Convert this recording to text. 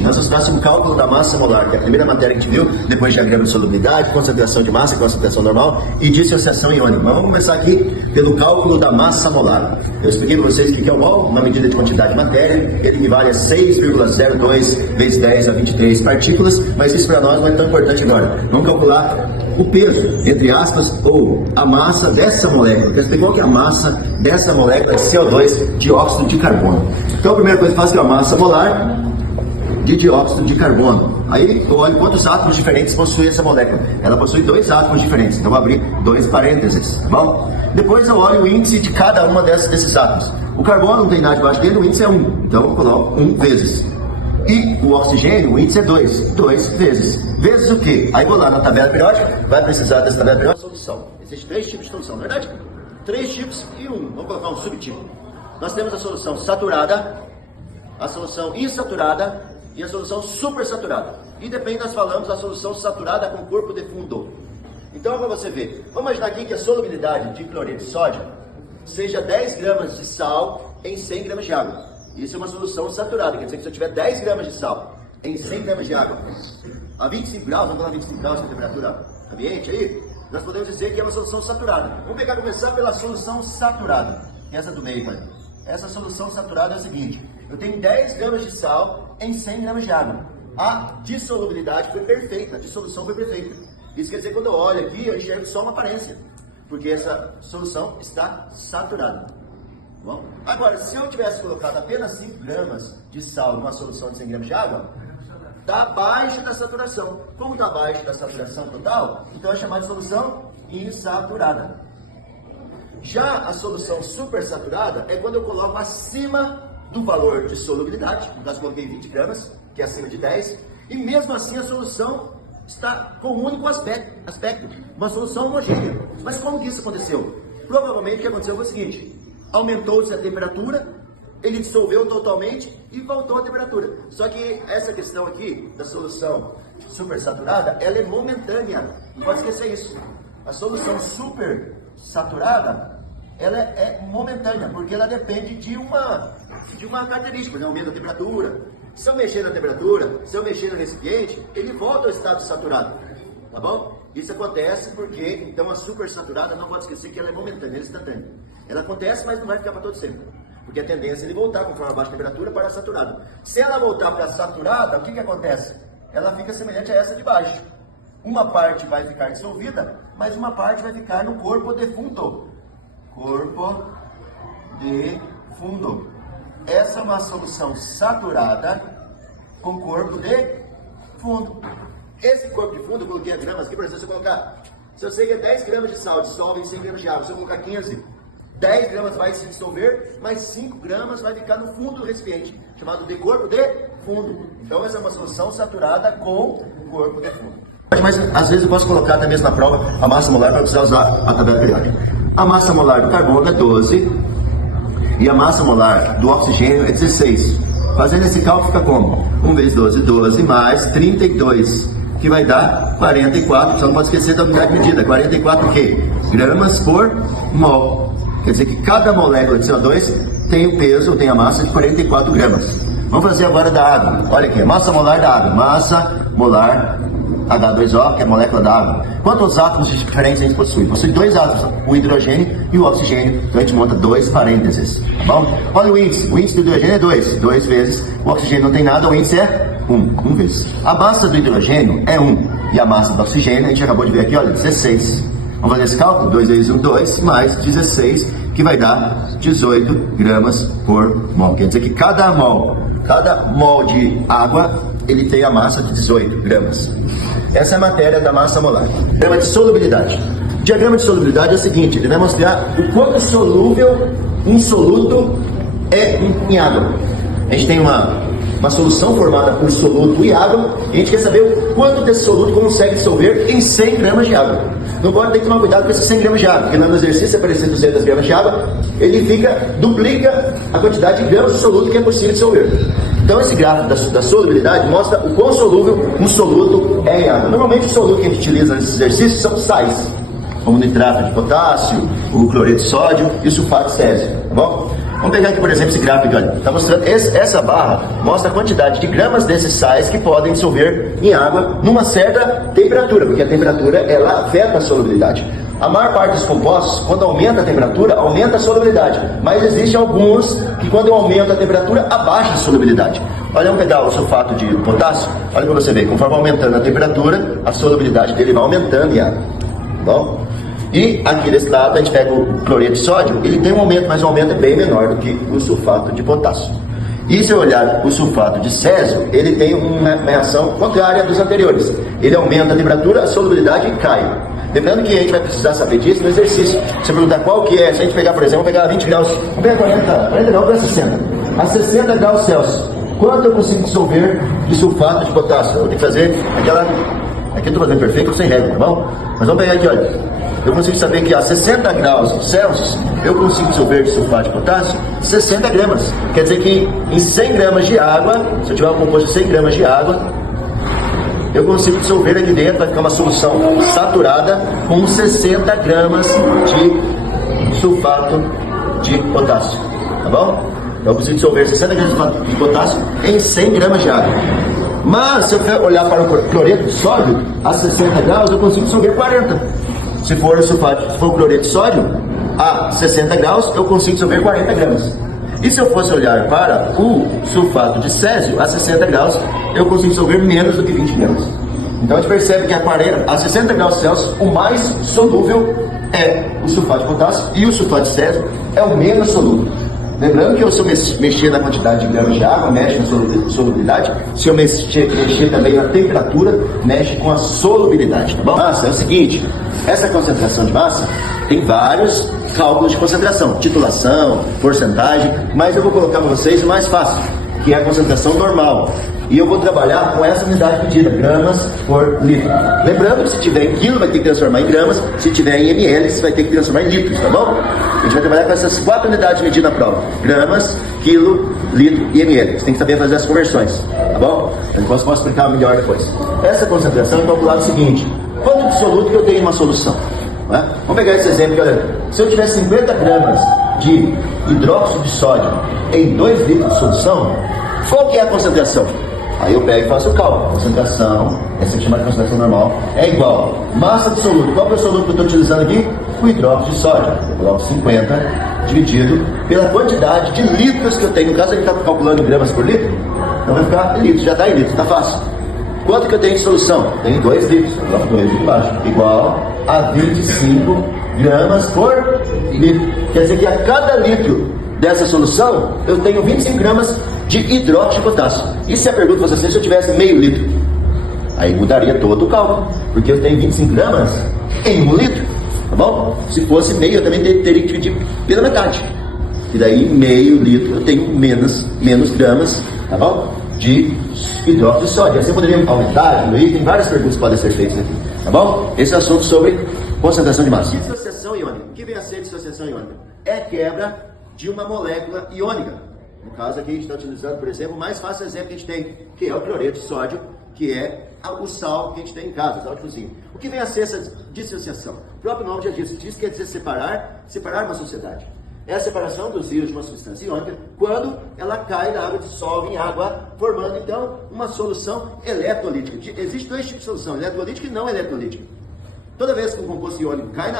Nós estudamos o cálculo da massa molar, que é a primeira matéria que a gente viu, depois diagrama de solubilidade, concentração de massa, concentração normal e dissociação iônica. Mas vamos começar aqui pelo cálculo da massa molar. Eu expliquei para vocês o que é o mol, uma medida de quantidade de matéria, ele equivale a 6,02 vezes 10 a 23 partículas, mas isso para nós não é tão importante agora. Vamos calcular o peso, entre aspas, ou a massa dessa molécula. Quer explicar qual que é a massa dessa molécula de CO2, dióxido de carbono. Então a primeira coisa que faz é a massa molar de dióxido de carbono. Aí eu olho quantos átomos diferentes possui essa molécula. Ela possui 2 átomos diferentes, então vou abrir 2 parênteses, tá bom? Depois eu olho o índice de cada uma desses átomos. O carbono não tem nada debaixo dele, o índice é 1, então eu coloco 1 vezes. E o oxigênio, o índice é 2, 2 vezes. Vezes o quê? Aí vou lá na tabela periódica, vai precisar dessa tabela periódica, solução. Existem 3 tipos de solução, não é verdade? 3 tipos e vamos colocar um subtipo. Nós temos a solução saturada, a solução insaturada e a solução supersaturada. E depende, nós falamos a solução saturada com corpo de fundo. Então, para você ver, vamos imaginar aqui que a solubilidade de cloreto de sódio seja 10 gramas de sal em 100 gramas de água. Isso é uma solução saturada, quer dizer que se eu tiver 10 gramas de sal em 100 gramas de água, a 25 graus, vamos falar 25 graus, que é a temperatura ambiente aí, nós podemos dizer que é uma solução saturada. Vamos começar pela solução saturada, que é essa do meio, pai. Essa solução saturada é o seguinte: eu tenho 10 gramas de sal em 100 gramas de água. A dissolubilidade foi perfeita, a dissolução foi perfeita. Isso quer dizer que quando eu olho aqui, eu enxergo só uma aparência, porque essa solução está saturada. Bom, agora, se eu tivesse colocado apenas 5 gramas de sal numa solução de 100 gramas de água, está abaixo da saturação. Como está abaixo da saturação total, então é chamada de solução insaturada. Já a solução supersaturada é quando eu coloco acima do valor de solubilidade, no caso eu coloquei 20 gramas, que é acima de 10, e mesmo assim a solução está com um único aspecto, uma solução homogênea. Mas como que isso aconteceu? Provavelmente o que aconteceu foi o seguinte: aumentou-se a temperatura, ele dissolveu totalmente e voltou a temperatura. Só que essa questão aqui da solução supersaturada, ela é momentânea, não pode esquecer isso. A solução supersaturada, ela é momentânea, porque ela depende de uma característica, né? Aumento da temperatura. Se eu mexer na temperatura, se eu mexer no recipiente, ele volta ao estado saturado, tá bom? Isso acontece porque, então, a supersaturada, não pode esquecer que ela é momentânea, ela é instantânea. Ela acontece, mas não vai ficar para todo sempre, porque a tendência é ele voltar, conforme a baixa temperatura, para a saturada. Se ela voltar para a saturada, o que acontece? Ela fica semelhante a essa de baixo. Uma parte vai ficar dissolvida, mas uma parte vai ficar no corpo de fundo. Corpo de fundo. Essa é uma solução saturada com corpo de fundo. Esse corpo de fundo, eu coloquei as gramas aqui, por exemplo, se eu sei que é 10 gramas de sal dissolve em 100 gramas de água, se eu colocar 15, 10 gramas vai se dissolver, mas 5 gramas vai ficar no fundo do recipiente, chamado de corpo de fundo. Então essa é uma solução saturada com corpo de fundo. Mas às vezes eu posso colocar até mesmo na prova a massa molar para precisar usar a tabela periódica. A massa molar do carbono é 12 e a massa molar do oxigênio é 16. Fazendo esse cálculo fica como? 1 vezes 12, 12 mais 32, que vai dar 44, só não pode esquecer da unidade de medida, 44 o quê? Gramas por mol. Quer dizer que cada molécula de CO2 tem o peso, tem a massa de 44 gramas. Vamos fazer agora da água. Olha aqui, massa molar da água. Massa molar H2O, que é a molécula da água. Quantos átomos diferentes a gente possui? Possui 2 átomos, o hidrogênio e o oxigênio. Então a gente monta 2 parênteses, tá bom? Olha o índice do hidrogênio é 2, 2 vezes. O oxigênio não tem nada, o índice é 1 vezes. A massa do hidrogênio é 1 e a massa do oxigênio, a gente acabou de ver aqui, olha, 16. Vamos fazer esse cálculo? 2 vezes 1, 2, mais 16, que vai dar 18 gramas por mol. Quer dizer que cada mol de água, ele tem a massa de 18 gramas. Essa é a matéria da massa molar. Diagrama de solubilidade. O diagrama de solubilidade é o seguinte: ele vai mostrar o quanto solúvel um soluto é em água. A gente tem uma solução formada por soluto e água, e a gente quer saber o quanto desse soluto consegue dissolver em 100 gramas de água. Não pode ter que tomar cuidado com esses 100 gramas de água, porque lá no exercício aparecer 200 gramas de água, ele duplica a quantidade de gramas de soluto que é possível dissolver. Então esse gráfico da solubilidade mostra o quão solúvel um soluto é em água. Normalmente os solutos que a gente utiliza nesses exercícios são sais, como o nitrato de potássio, o cloreto de sódio e o sulfato de césio, tá bom? Vamos pegar aqui, por exemplo, esse gráfico, olha. Está mostrando, essa barra mostra a quantidade de gramas desses sais que podem dissolver em água numa certa temperatura, porque a temperatura, ela afeta a solubilidade. A maior parte dos compostos, quando aumenta a temperatura, aumenta a solubilidade. Mas existem alguns que, quando eu aumento a temperatura, abaixa a solubilidade. Olha, vamos pegar o sulfato de potássio. Olha para você ver, conforme aumentando a temperatura, a solubilidade dele vai aumentando em água. Bom? E aqui desse lado, a gente pega o cloreto de sódio, ele tem um aumento, mas o aumento é bem menor do que o sulfato de potássio. E se eu olhar o sulfato de césio, ele tem uma reação contrária dos anteriores. Ele aumenta a temperatura, a solubilidade cai. Lembrando que a gente vai precisar saber disso no exercício. Se perguntar qual que é, se a gente pegar, por exemplo, vamos pegar 20 graus, vamos pegar 40 graus para 60. A 60 graus Celsius, quanto eu consigo dissolver de sulfato de potássio? Eu vou ter que fazer aquela... Aqui eu estou fazendo perfeito, sem regra, tá bom? Mas vamos pegar aqui, olha. Eu consigo saber que a 60 graus Celsius, eu consigo dissolver de sulfato de potássio 60 gramas. Quer dizer que em 100 gramas de água, se eu tiver um composto de 100 gramas de água, eu consigo dissolver aqui dentro, vai ficar uma solução saturada com 60 gramas de sulfato de potássio. Tá bom? Então eu consigo dissolver 60 gramas de sulfato de potássio em 100 gramas de água. Mas se eu olhar para o cloreto de sódio, a 60 graus eu consigo dissolver 40. Se for o cloreto de sódio, a 60 graus eu consigo dissolver 40 gramas. E se eu fosse olhar para o sulfato de césio, a 60 graus, eu consigo dissolver menos do que 20 gramas. Então a gente percebe que a 60 graus Celsius, o mais solúvel é o sulfato de potássio e o sulfato de césio é o menos solúvel. Lembrando que se eu mexer na quantidade de gramas de água, mexe na solubilidade. Se eu mexer também na temperatura, mexe com a solubilidade, tá bom? Massa, é o seguinte, essa concentração de massa tem vários cálculos de concentração, titulação, porcentagem, mas eu vou colocar para vocês o mais fácil, que é a concentração normal. E eu vou trabalhar com essa unidade medida, gramas por litro. Lembrando que se tiver em quilo, vai ter que transformar em gramas, se tiver em ml, você vai ter que transformar em litros, tá bom? A gente vai trabalhar com essas 4 unidades medidas na prova: gramas, quilo, litro e ml. Você tem que saber fazer as conversões, tá bom? Eu posso explicar melhor depois. Essa concentração é calculada o seguinte: quanto de soluto que eu tenho em uma solução? Né? Vamos pegar esse exemplo, olha. Se eu tiver 50 gramas de hidróxido de sódio em 2 litros de solução, qual que é a concentração? Aí eu pego e faço o cálculo. Concentração, essa que chama de concentração normal, é igual massa de soluto. Qual que é o soluto que eu estou utilizando aqui? O hidróxido de sódio. Eu coloco 50 dividido pela quantidade de litros que eu tenho. No caso, a gente está calculando em gramas por litro, então vai ficar litros, já dá em litros, está fácil. Quanto que eu tenho de solução? Tenho 2 litros. Eu coloco 2 aqui embaixo. Igual a 25 gramas por litro. Quer dizer que a cada litro dessa solução, eu tenho 25 gramas de hidróxido de potássio. E se a pergunta fosse assim, se eu tivesse meio litro? Aí mudaria todo o cálculo, porque eu tenho 25 gramas em 1 litro, tá bom? Se fosse meio, eu também teria que dividir pela metade. E daí, meio litro, eu tenho menos gramas, tá bom? De hidróxido de sódio. Assim eu poderia aumentar, diminuir, tem várias perguntas que podem ser feitas aqui, tá bom? Esse é o assunto sobre concentração de massa. Dissociação iônica. O que vem a ser dissociação iônica? É quebra de uma molécula iônica. No caso aqui a gente está utilizando, por exemplo, o mais fácil exemplo que a gente tem, que é o cloreto de sódio, que é o sal que a gente tem em casa, sal de cozinha. O que vem a ser essa dissociação? O próprio nome já diz quer dizer separar uma sociedade. É a separação dos íons de uma substância iônica quando ela cai na água, dissolve em água, formando então uma solução eletrolítica. Existem 2 tipos de solução, eletrolítica e não eletrolítica. Toda vez que um composto iônico cai na